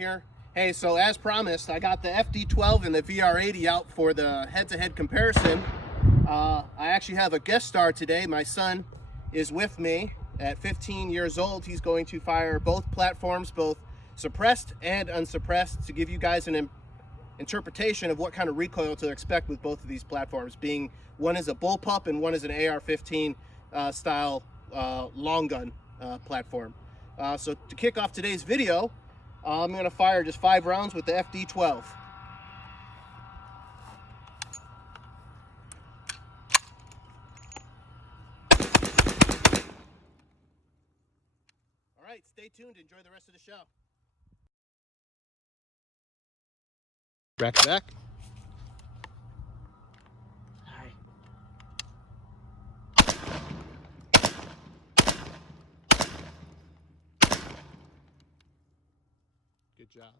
here. Hey, so as promised, I got the FD12 and the VR80 out for the head-to-head comparison. I actually have a guest star today. My son is with me at 15 years old. He's going to fire both platforms, both suppressed and unsuppressed, to give you guys an interpretation of what kind of recoil to expect with both of these platforms, being one is a Bullpup and one is an AR-15 style long gun platform. So to kick off today's video, I'm going to fire just 5 rounds with the FD12. All right, stay tuned. Enjoy the rest of the show. Rack it back. Good job.